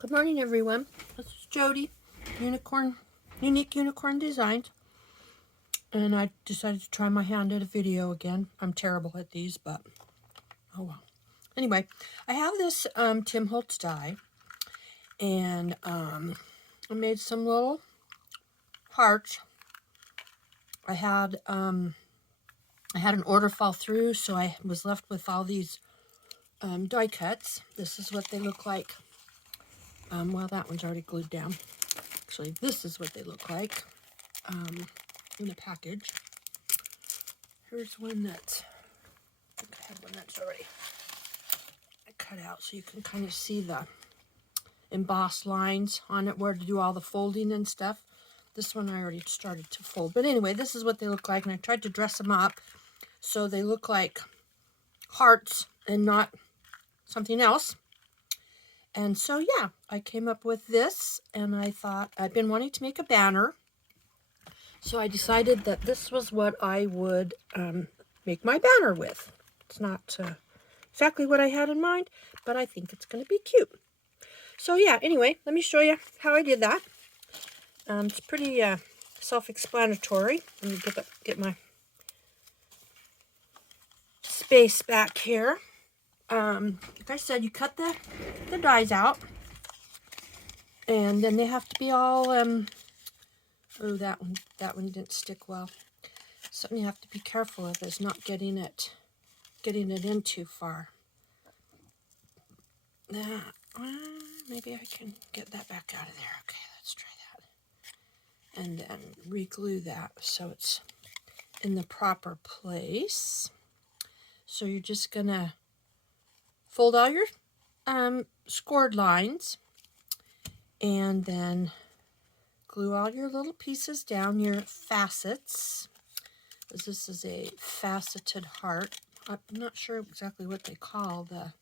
Good morning, everyone. This is Jody, Unique Unicorn Designs, and I decided to try my hand at a video again. I'm terrible at these, but oh well. Anyway, I have this Tim Holtz die, and I made some little hearts. I had an order fall through, so I was left with all these die cuts. This is what they look like. Well, that one's already glued down. Actually, this is what they look like in the package. Here's one that's, I think I had one that's already cut out so you can kind of see the embossed lines on it where to do all the folding and stuff. This one I already started to fold. But anyway, this is what they look like, and I tried to dress them up so they look like hearts and not something else. And so, yeah, I came up with this, and I thought I've been wanting to make a banner. So I decided that this was what I would make my banner with. It's not exactly what I had in mind, but I think it's going to be cute. So yeah, anyway, let me show you how I did that. It's pretty self-explanatory. Let me get my space back here. Like I said, you cut the dies out, and then they have to be all oh, that one didn't stick well. Something you have to be careful of is not getting it in too far. Now, maybe I can get that back out of there. Okay, let's try that. And then re-glue that so it's in the proper place. So you're just gonna fold all your scored lines, and then glue all your little pieces down, your facets. This is a faceted heart. I'm not sure exactly what they call the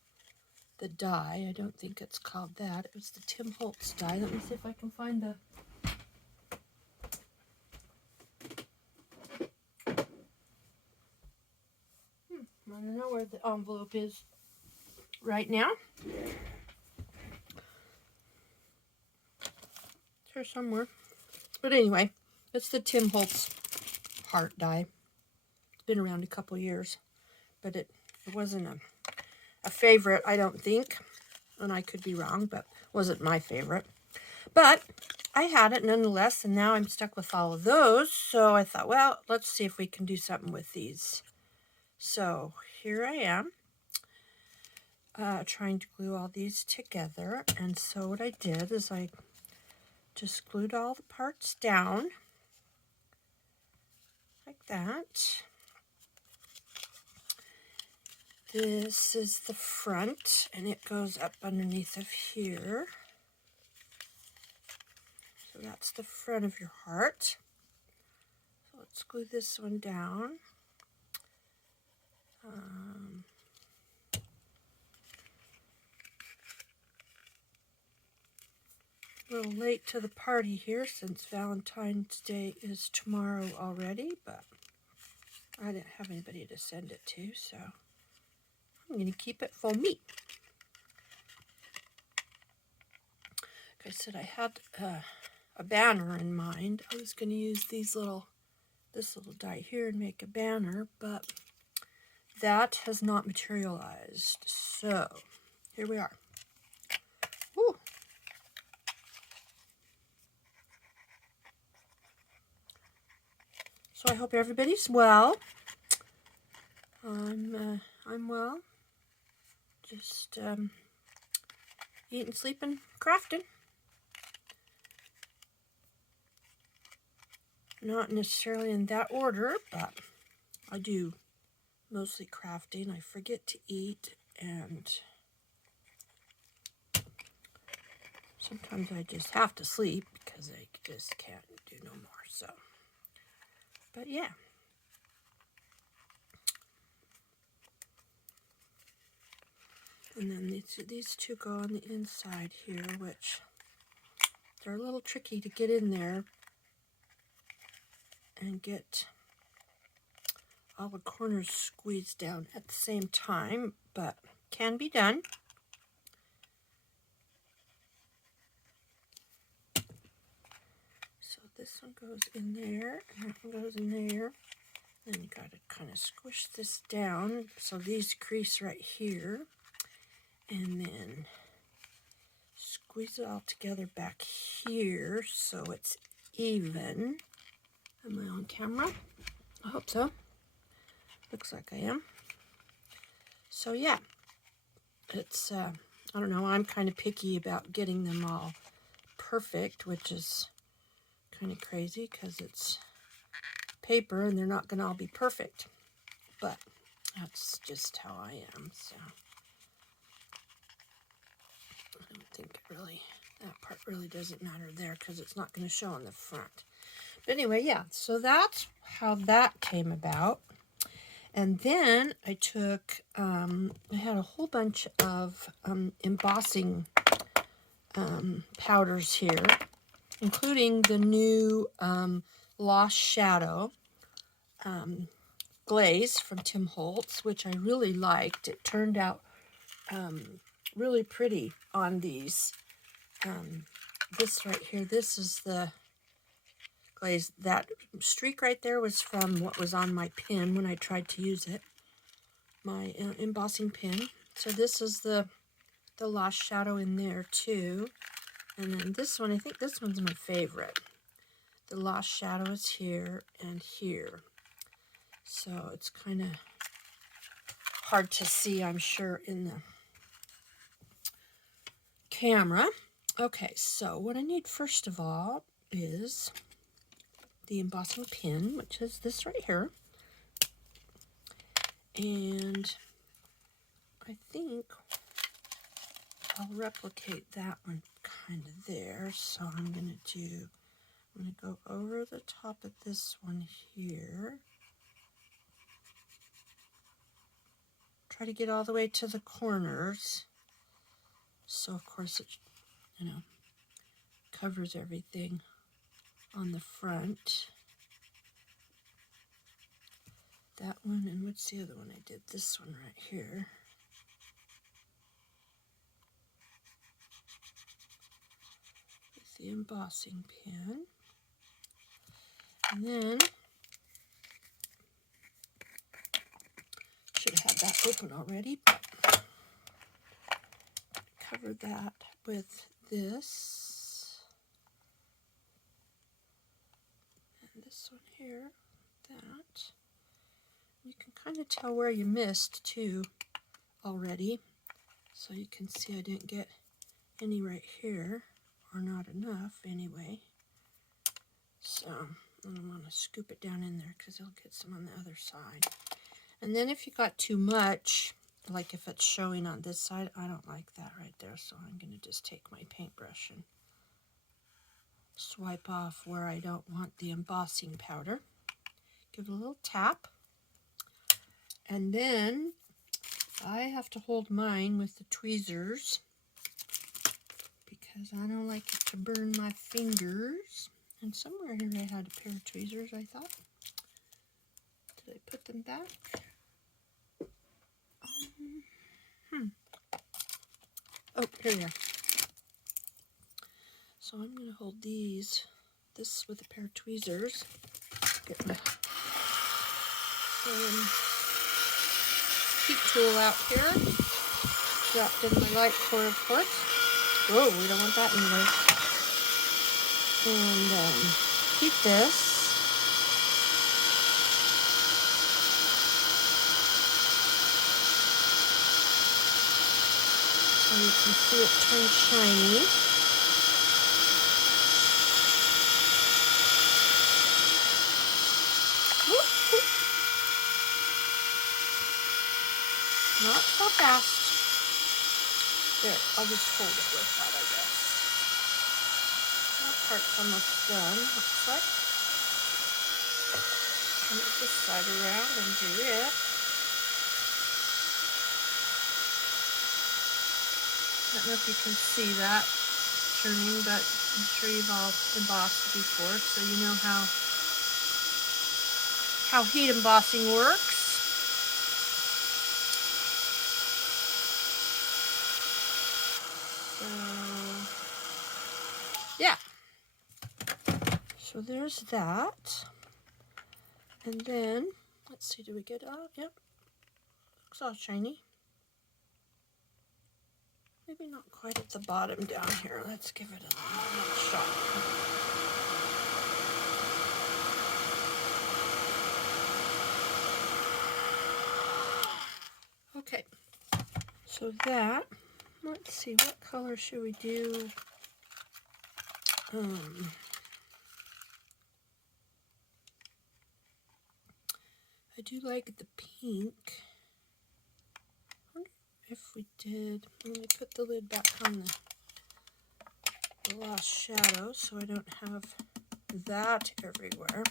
die. I don't think it's called that. It was the Tim Holtz die. Let me see if I can find the... I don't know where the envelope is right now. It's here somewhere. But anyway, it's the Tim Holtz heart die. It's been around a couple years, but it wasn't a favorite, I don't think. And I could be wrong, but wasn't my favorite. But I had it nonetheless, and now I'm stuck with all of those. So I thought, well, let's see if we can do something with these. So here I am, trying to glue all these together. And so what I did is I just glued all the parts down like that. This is the front, and it goes up underneath of here. So that's the front of your heart. So let's glue this one down. A little late to the party here since Valentine's Day is tomorrow already, but I didn't have anybody to send it to, so I'm going to keep it for me. Like I said, I had a banner in mind. I was going to use this little die here and make a banner, but that has not materialized. So here we are. Woo. So I hope everybody's well. I'm well. Just eating, sleeping, crafting. Not necessarily in that order, but I do mostly crafting. I forget to eat, and sometimes I just have to sleep because I just can't do no more. So, but yeah. And then these two go on the inside here, which they're a little tricky to get in there and get all the corners squeezed down at the same time, but can be done. this one goes in there, and that one goes in there. And you got to kind of squish this down so these crease right here. And then squeeze it all together back here so it's even. Am I on camera? I hope so. Looks like I am. So yeah, it's, I don't know, I'm kind of picky about getting them all perfect, which is kind of crazy because it's paper and they're not going to all be perfect. But that's just how I am, so I don't think it really, that part really doesn't matter there because it's not going to show on the front. But anyway, yeah, so that's how that came about. And then I took, I had a whole bunch of embossing powders here, including the new Lost Shadow glaze from Tim Holtz, which I really liked. It turned out really pretty on these. This right here, this is the glaze. That streak right there was from what was on my pin when I tried to use it, my embossing pin. So this is the Lost Shadow in there too. And then this one, I think this one's my favorite. The Lost Shadow is here and here. So it's kind of hard to see, I'm sure, in the camera. Okay, so what I need first of all is the embossing pin, which is this right here. And I think I'll replicate that one kind of there. So I'm going to go over the top of this one here. Try to get all the way to the corners. So of course it, you know, covers everything on the front. That one, and what's the other one I did? This one right here. With the embossing pen. And then, should have had that open already, but cover that with this. And this one here, that. You can kind of tell where you missed too already. So you can see I didn't get any right here, or not enough anyway. So I'm going to scoop it down in there because I'll get some on the other side. And then if you got too much, like if it's showing on this side, I don't like that right there. So I'm going to just take my paintbrush and swipe off where I don't want the embossing powder. Give it a little tap. And then I have to hold mine with the tweezers because I don't like it to burn my fingers. And somewhere here I had a pair of tweezers, I thought. Did I put them back? Oh, here they are. So I'm going to hold this with a pair of tweezers. Get my heat tool out here. Dropped in my light core, of course. Whoa, we don't want that anyway. And heat this. So you can see it turn shiny. Not so fast. There, I'll just hold it with that, I guess. That part's almost done, looks like. Turn this side around and do it. I don't know if you can see that turning, but I'm sure you've all embossed before, so you know how heat embossing works. Yeah. So there's that. And then, let's see, do we get out? Yep. Looks all shiny. Maybe not quite at the bottom down here. Let's give it a little shot. Okay. So that, let's see, what color should we do? I do like the pink. I wonder if we did, let me put the lid back on the last shadow so I don't have that everywhere.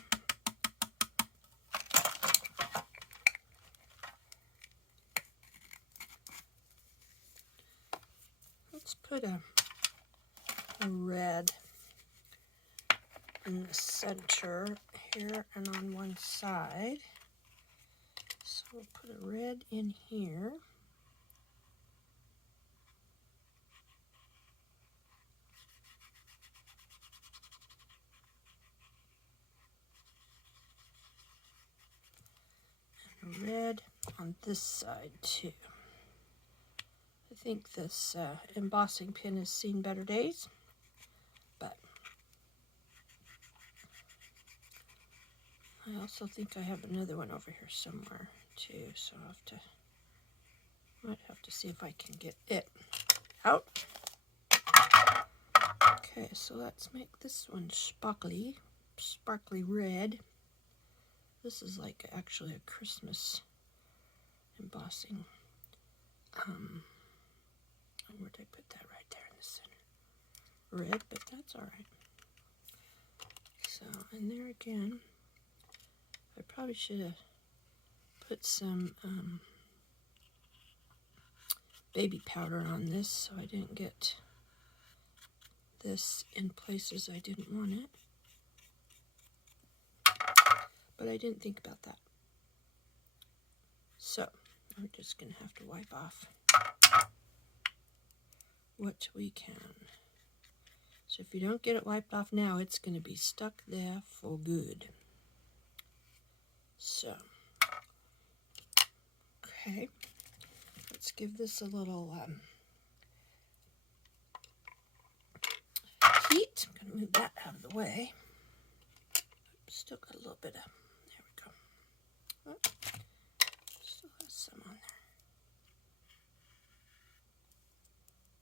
Let's put a red in the center here and on one side. So we'll put a red in here. And a red on this side too. I think this embossing pin has seen better days, but I also think I have another one over here somewhere too, so might have to see if I can get it out. Okay, so let's make this one sparkly red. This is like actually a Christmas embossing. Where did I put that? Right there in the center. Red, but that's all right. So, and there again, I probably should have put some baby powder on this so I didn't get this in places I didn't want it. But I didn't think about that. So, we're just going to have to wipe off what we can. So if you don't get it wiped off now, it's going to be stuck there for good. So, okay, let's give this a little heat. I'm going to move that out of the way. Still got a little bit of, there we go. Oh, still has some on there.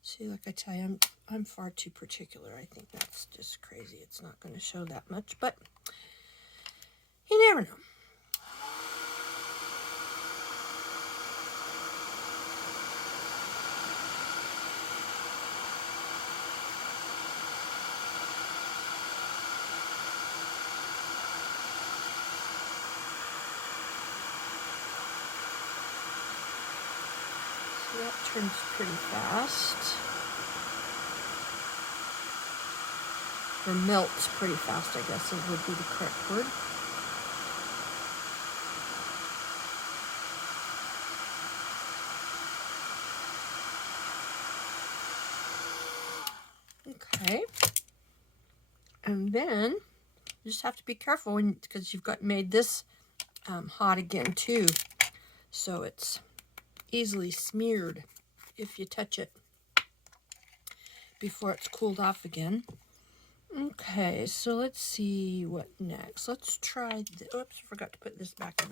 See, like I tell you, I'm far too particular. I think that's just crazy. It's not going to show that much, but you never know. So that turns pretty fast. Or melts pretty fast, I guess it would be the correct word. Okay. And then you just have to be careful because you've got made this hot again too. So it's easily smeared if you touch it before it's cooled off again. Okay, so let's see what next. Let's try the, oops, I forgot to put this back in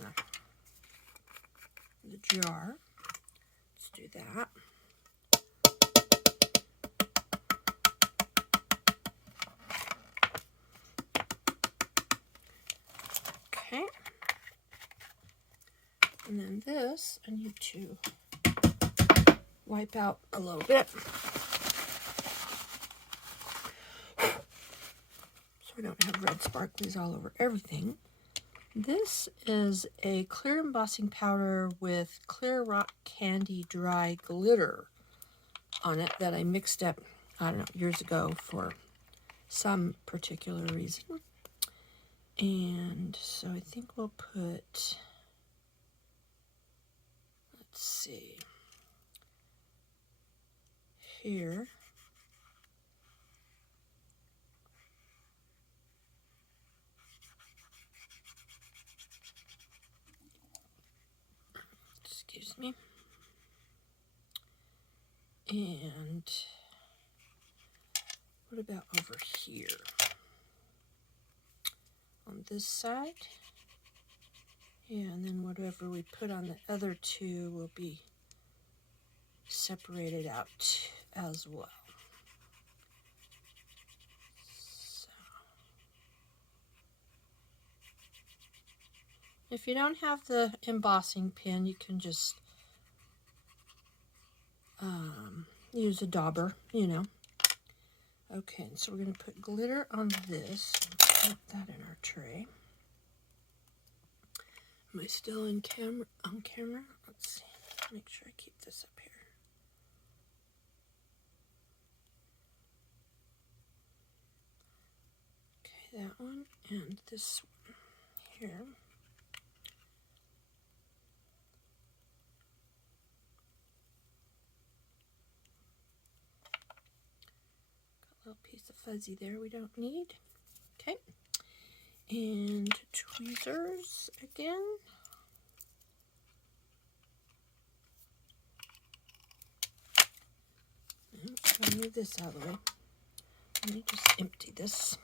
the jar. Let's do that. Okay. And then this, I need to wipe out a little bit. So we don't have red sparklies all over everything. This is a clear embossing powder with clear rock candy dry glitter on it that I mixed up, I don't know, years ago for some particular reason. And so I think we'll put, let's see, here. me. And what about over here? On this side. Yeah, and then whatever we put on the other two will be separated out as well. So, if you don't have the embossing pin, you can just use a dauber, you know. Okay, so we're going to put glitter on this. Put that in our tray. Am I still on camera? Let's see. Make sure I keep this up here. Okay, that one and this one here. Got a little piece of fuzzy there we don't need. Okay. And tweezers again. I'll move this out of the way. Let me just empty this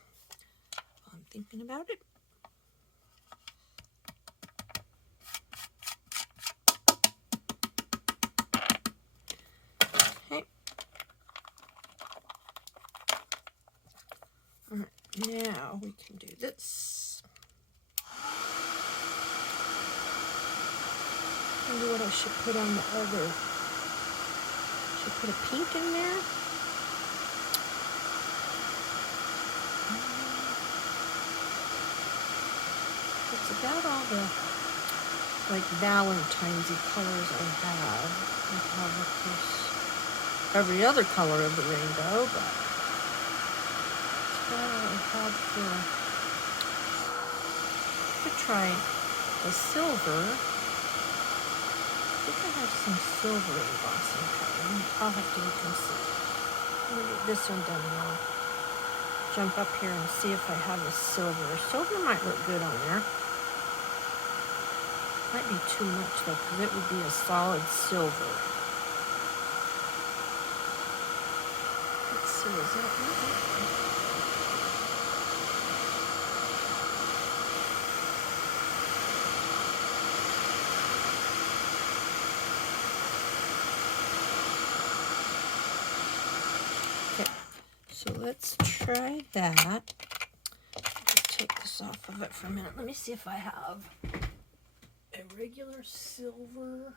while I'm thinking about it. Okay. All right, now we can do this. I wonder what I should put on the other. Should I put a pink in there? It's about all the like Valentine's-y colors I have. I have, of course, every other color of the rainbow, but it's about all I have for. I could try a silver. I think I have some silver embossing color. I'll have to look and see. Let me get this one done and I'll jump up here and see if I have a silver. Silver might look good on there. Might be too much though, because it would be a solid silver. Let's see, is that right? So let's try that. Just take this off of it for a minute. Let me see if I have a regular silver.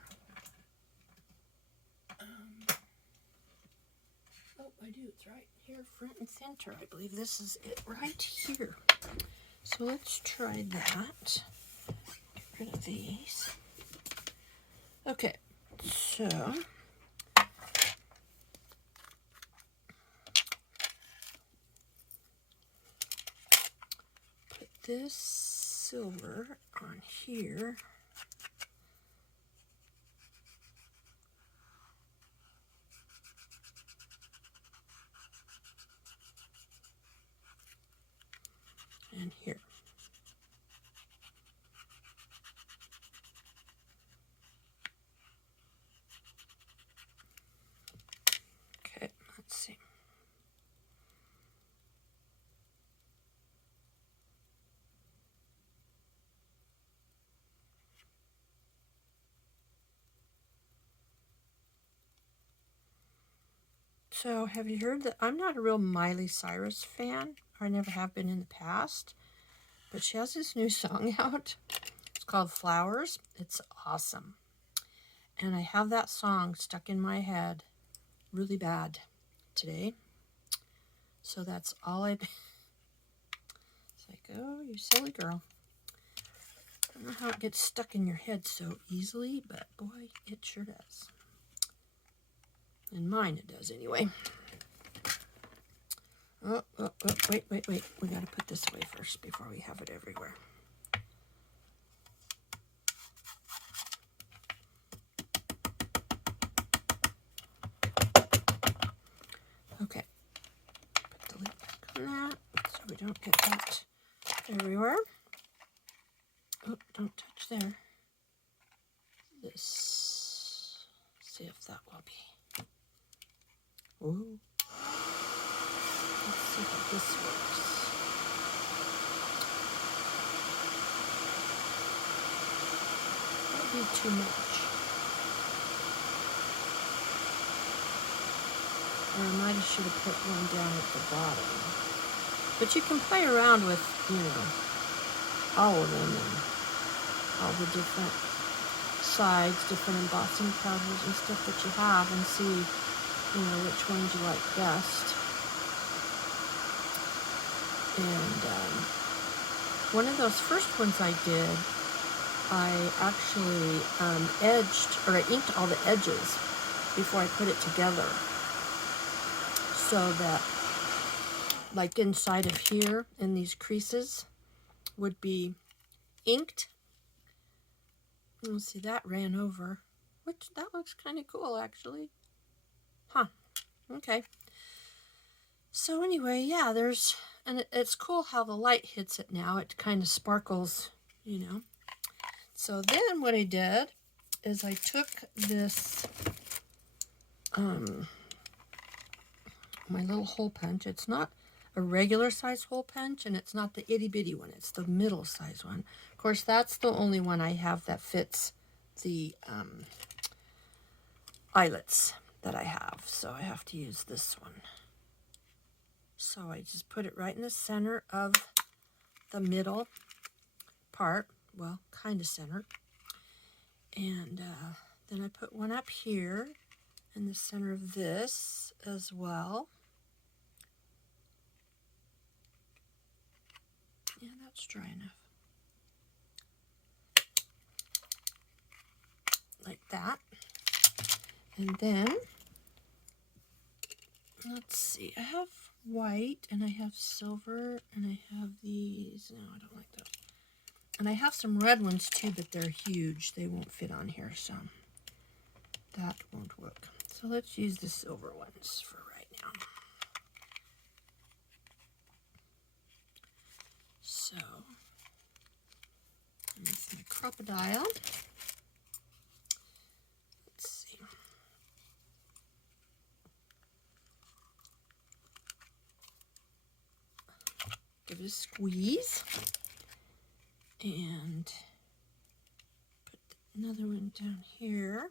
Oh, I do. It's right here, front and center. I believe this is it right here. So let's try that. Get rid of these. Okay, so this silver on here. And here. Okay, let's see. So, have you heard that I'm not a real Miley Cyrus fan? I never have been in the past. But she has this new song out. It's called Flowers. It's awesome. And I have that song stuck in my head really bad today. So that's all It's like, oh, you silly girl. I don't know how it gets stuck in your head so easily, but boy, it sure does. In mine it does anyway. Oh, wait. We got to put this away first before we have it everywhere. Okay. Put the lid back on that so we don't get that everywhere. Oh, don't touch there. This. see if that will be. Ooh. Let's see how this works. That'd be too much. Or I might have should have put one down at the bottom. But you can play around with, you know, all of them and all the different sides, different embossing powders and stuff that you have, and see, you know, which ones you like best. And one of those first ones I did, I actually I inked all the edges before I put it together, so that, like inside of here in these creases, would be inked. Let's see, that ran over, which that looks kind of cool actually. Huh. Okay. So anyway, yeah, and it's cool how the light hits it now. It kind of sparkles, you know. So then what I did is I took this, my little hole punch. It's not a regular size hole punch, and it's not the itty bitty one. It's the middle size one. Of course, that's the only one I have that fits the eyelets that I have. So I have to use this one. So I just put it right in the center of the middle part. Well, kind of center. And then I put one up here in the center of this as well. Yeah, that's dry enough. Like that. And then, let's see, I have white and I have silver and I have these. No, I don't like those. And I have some red ones too, but they're huge. They won't fit on here, so that won't work. So let's use the silver ones for right now. So, here's my crocodile. Let's see. Give it a squeeze. And put another one down here.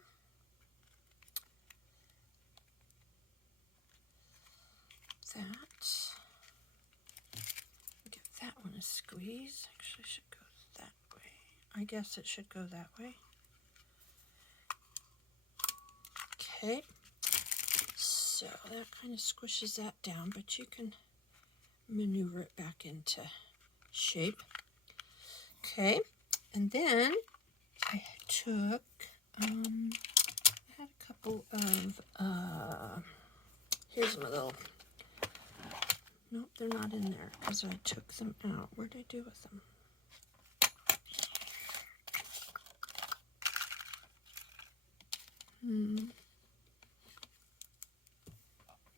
That. Give that one a squeeze. Actually, it should go that way. I guess it should go that way. Okay. So that kind of squishes that down, but you can maneuver it back into shape. Okay, and then I took, I had a couple of, here's my little, nope, they're not in there because I took them out. What did I do with them?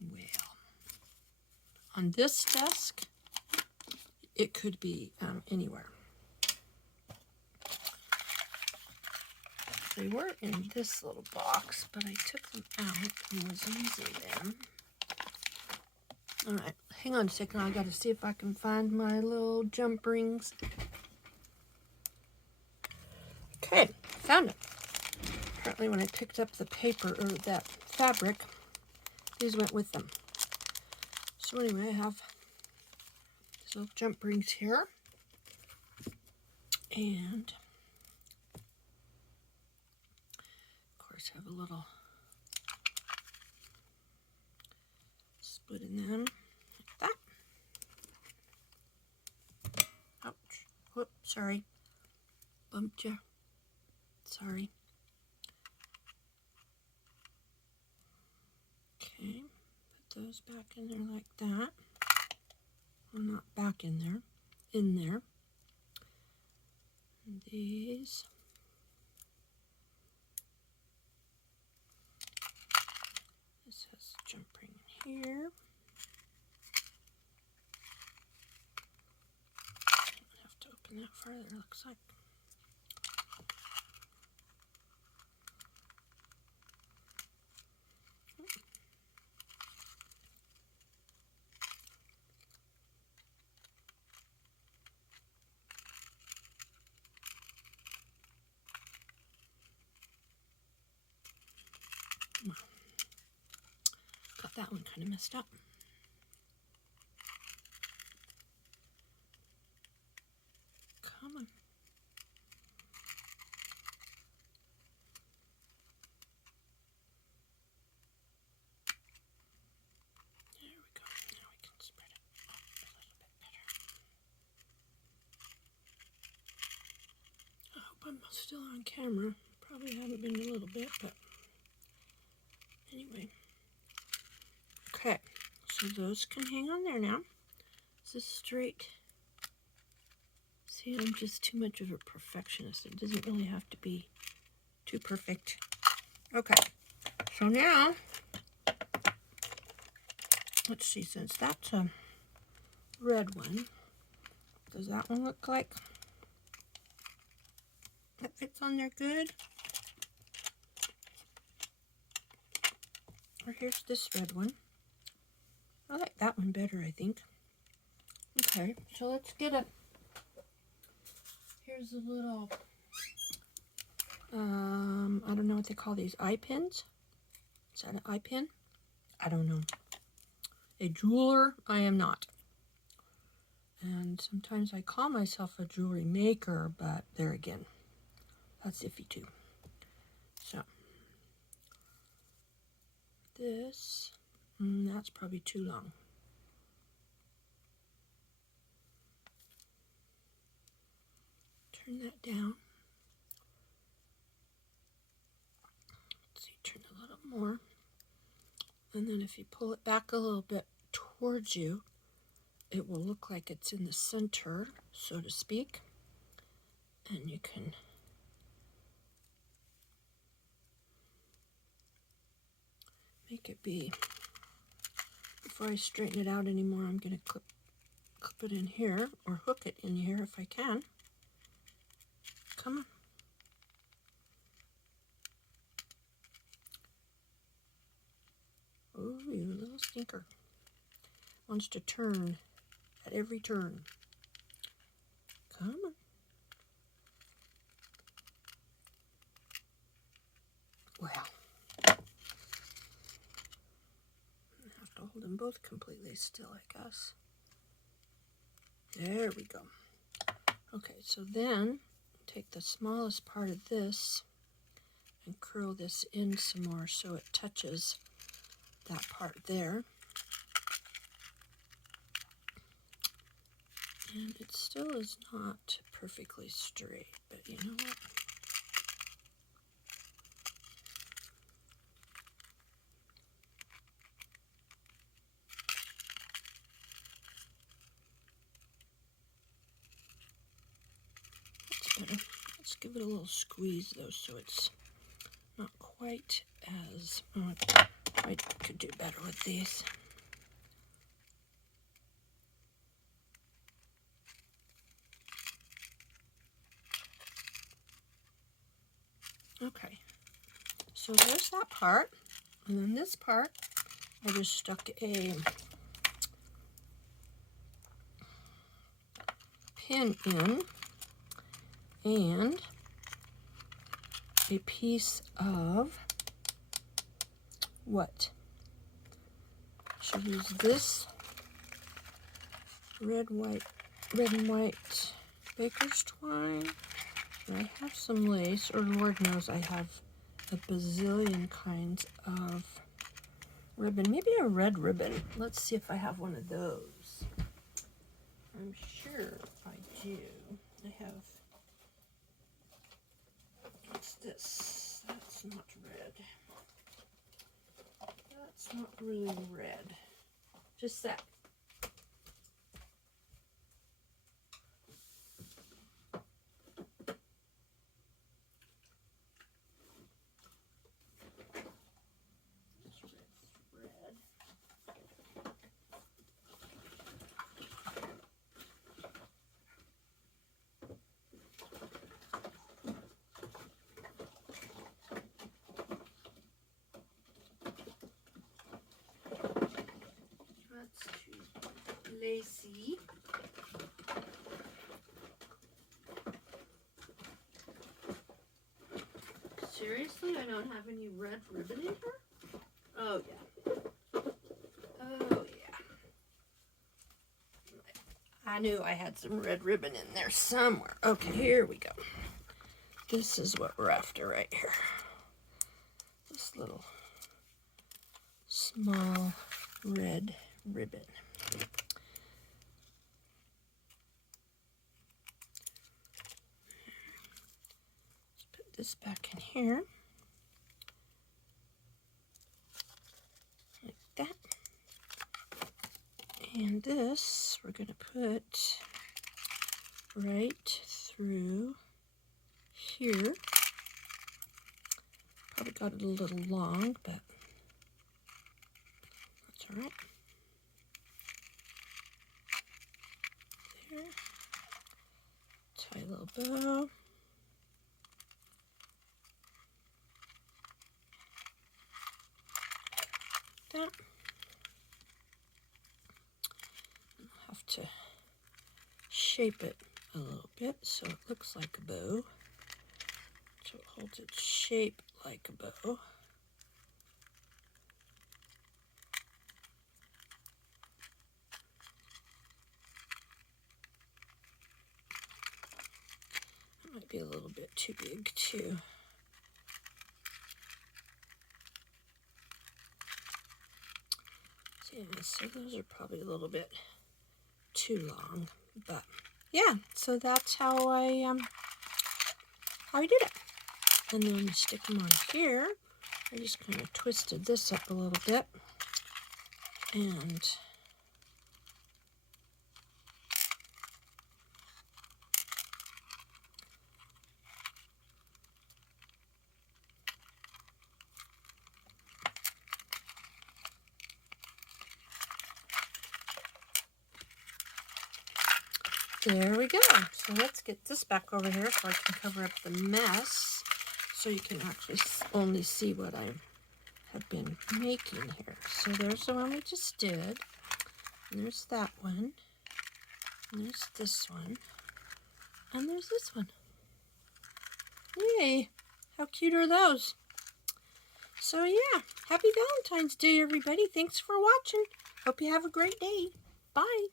Well, on this desk, it could be anywhere. They were in this little box, but I took them out and was using them. All right, hang on a second. I got to see if I can find my little jump rings. Okay, found it. Apparently when I picked up the paper, or that fabric, these went with them. So anyway, I have these little jump rings here. And have a little split in them like that. Ouch. Whoop, sorry. Bumped you. Sorry. Okay, put those back in there like that. Well, not back in there. In there. And these. This has jump ring here. I have to open that further, looks like. one kind of messed up. Come on. There we go. Now we can spread it a little bit better. I hope I'm still on camera. Probably haven't been a little bit, but anyway. Okay, so those can hang on there now. This is straight. See, I'm just too much of a perfectionist. It doesn't really have to be too perfect. Okay, so now, let's see, since that's a red one, does that one look like that fits on there good? Or here's this red one. I like that one better, I think. Okay, so let's get a, here's a little, I don't know what they call these, eye pins? Is that an eye pin? I don't know. A jeweler, I am not. And sometimes I call myself a jewelry maker, but there again, that's iffy too. So, this, that's probably too long. Turn that down. Let's see, turn a little more. And then if you pull it back a little bit towards you, it will look like it's in the center, so to speak. And you can make it be. Before I straighten it out anymore, I'm going to clip it in here, or hook it in here if I can. Come on. Oh, you little stinker. Wants to turn at every turn. Come on. Well, I have to hold them both completely still, I guess. There we go. Okay, so then take the smallest part of this and curl this in some more so it touches that part there. And it still is not perfectly straight, but you know what? That's better. Let's give it a little squeeze though, so it's not quite as, oh, I could do better with these. Okay, so there's that part, and then this part, I just stuck a pin in, and a piece of what? I should use this red and white baker's twine. And I have some lace, or Lord knows I have a bazillion kinds of ribbon. Maybe a red ribbon. Let's see if I have one of those. I'm sure I do. I have, what's this? That's not red. That's not really red. Just that. Lacy. Seriously, I don't have any red ribbon in here? Oh, yeah. I knew I had some red ribbon in there somewhere. Okay, here we go. This is what we're after right here. This little small red ribbon. Let's put this back in here. Like that. And this we're going to put right through here. Probably got it a little long, but that's all right. There. Tie a little bow. That. I'll have to shape it a little bit so it looks like a bow. So it holds its shape like a bow. That might be a little bit too big too. So, yeah, so those are probably a little bit too long, but yeah, so that's how I did it. And then stick them on here. I just kind of twisted this up a little bit. And there we go. So let's get this back over here so I can cover up the mess so you can actually only see what I have been making here. So there's the one we just did. And there's that one. And there's this one. And there's this one. Yay! How cute are those? So yeah, happy Valentine's Day, everybody. Thanks for watching. Hope you have a great day. Bye.